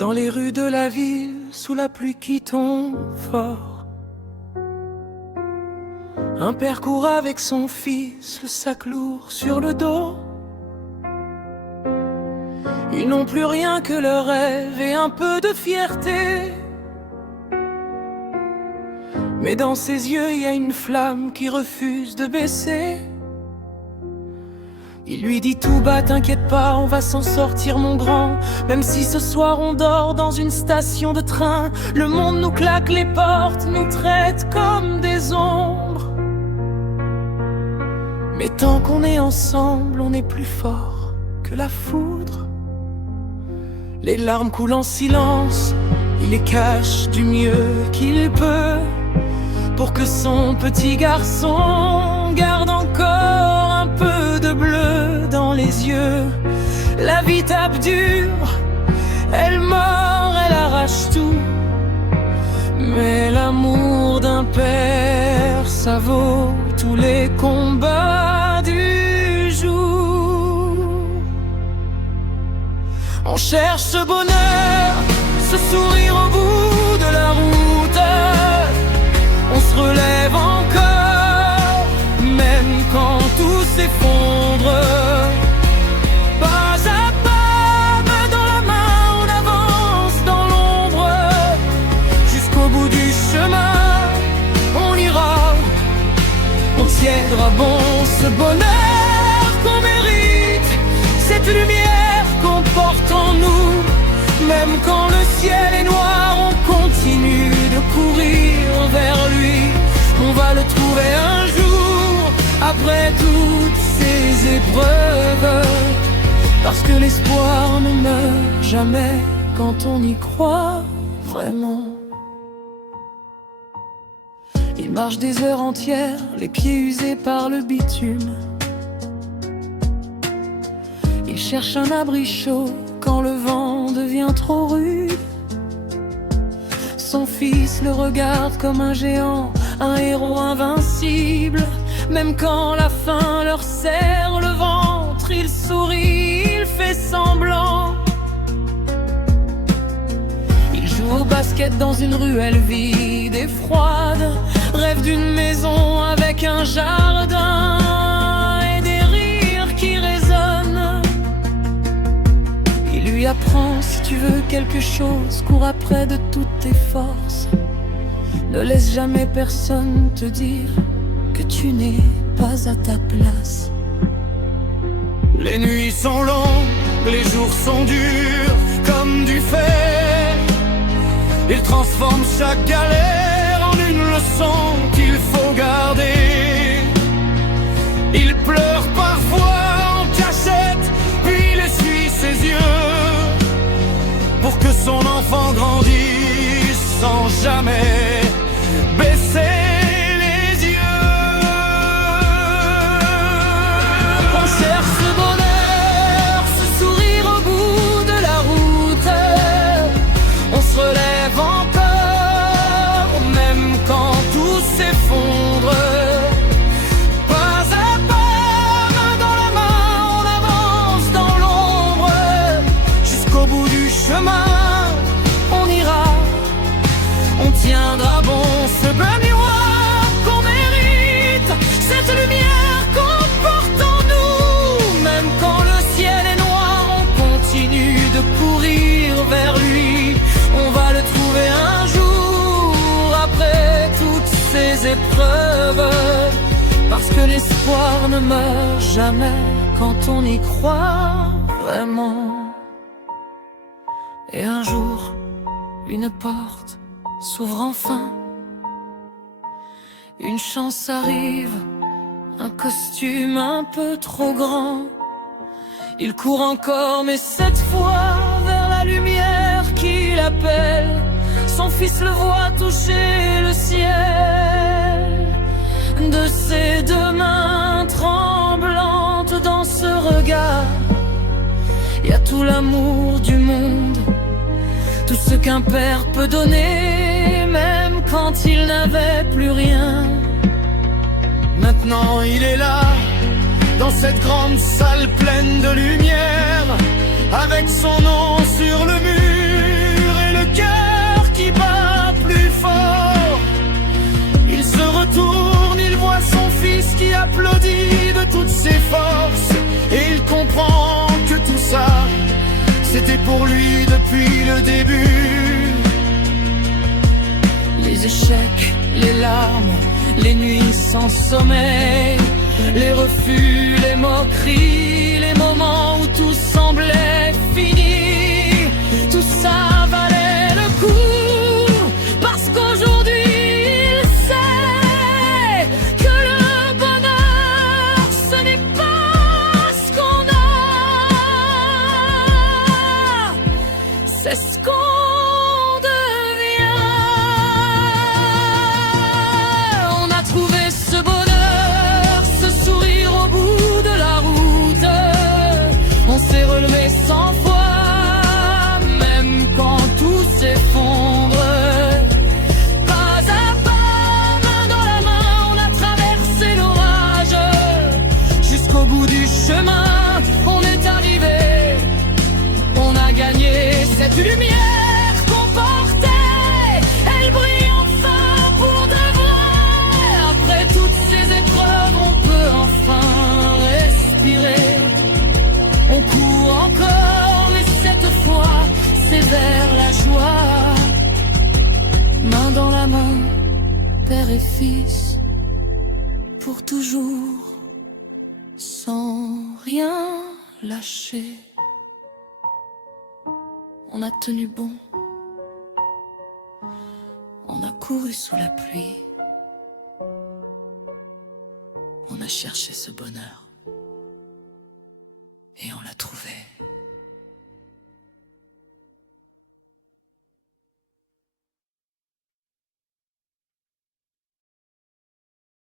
Dans les rues de la ville, sous la pluie qui tombe fort, un père court avec son fils, le sac lourd sur le dos. Ils n'ont plus rien que leur rêve et un peu de fierté. Mais dans ses yeux, il y a une flamme qui refuse de baisser. Il lui dit tout bas, t'inquiète pas, on va s'en sortir mon grand. Même si ce soir on dort dans une station de train, le monde nous claque les portes, nous traite comme des ombres. Mais tant qu'on est ensemble, on est plus fort que la foudre. Les larmes coulent en silence, il les cache du mieux qu'il peut, pour que son petit garçon garde encore un peu de bleu dans les yeux. La vie tape dur, elle mord, elle arrache tout, mais l'amour d'un père, ça vaut tous les combats du jour. On cherche ce bonheur, ce sourire au bout de la route. On se relève encore, même quand tout s'effondre. Pas à pas, main dans la main, on avance dans l'ombre. Jusqu'au bout du chemin, on ira. On tiendra bon ce bonheur qu'on mérite, cette lumière qu'on porte en nous. Même quand le ciel est noir, on continue de courir vers lui. On va le trouver un jour, après toutes ces épreuves. Parce que l'espoir ne meurt jamais quand on y croit vraiment. Il marche des heures entières, les pieds usés par le bitume. Il cherche un abri chaud quand le vent devient trop rude. Son fils le regarde comme un géant, un héros invincible. Même quand la faim leur serre le ventre, il sourit, il fait semblant. Il joue au basket dans une ruelle vide et froide, rêve d'une maison avec un jardin et des rires qui résonnent. Il lui apprend, si tu veux quelque chose, cours après de toutes tes forces. Ne laisse jamais personne te dire que tu n'es pas à ta place. Les nuits sont longues, les jours sont durs comme du fer. Il transforme chaque galère en une leçon qu'il faut garder. Il pleure parfois en cachette, puis il essuie ses yeux, pour que son enfant grandisse sans jamais baisser les yeux. On cherche ce bonheur, ce sourire au bout de la route. On se relève encore, même quand tout s'effondre. Pas à pas, main dans la main, on avance dans l'ombre. Jusqu'au bout du chemin, on ira. On tiendra bon ce bel miroir qu'on mérite, cette lumière qu'on porte en nous. Même quand le ciel est noir, on continue de courir vers lui. On va le trouver un jour, après toutes ces épreuves. Parce que l'espoir ne meurt jamais quand on y croit vraiment. Et un jour, une porte s'ouvre enfin. Une chance arrive, un costume un peu trop grand. Il court encore, mais cette fois vers la lumière qui l'appelle. Son fils le voit toucher le ciel. De ses deux mains tremblantes dans ce regard, y a tout l'amour du monde, tout ce qu'un père peut donner, même quand il n'avait plus rien. Maintenant il est là, dans cette grande salle pleine de lumière, avec son nom sur le mur. qui applaudit de toutes ses forces. Et il comprend que tout ça, c'était pour lui depuis le début. Les échecs, les larmes, les nuits sans sommeil, les refus, les moqueries, les moments où tout semblait fini, tout ça valait le coup, parce qu'aujourd'hui il sait que le bonheur ce n'est pas ce qu'on a, c'est ce qu'on cette lumière qu'on portait, elle brille enfin pour de vrai. Après toutes ces épreuves, on peut enfin respirer. On court encore, mais cette fois, c'est vers la joie. Main dans la main, père et fils, pour toujours, sans rien lâcher. On a tenu bon, on a couru sous la pluie, on a cherché ce bonheur et on l'a trouvé.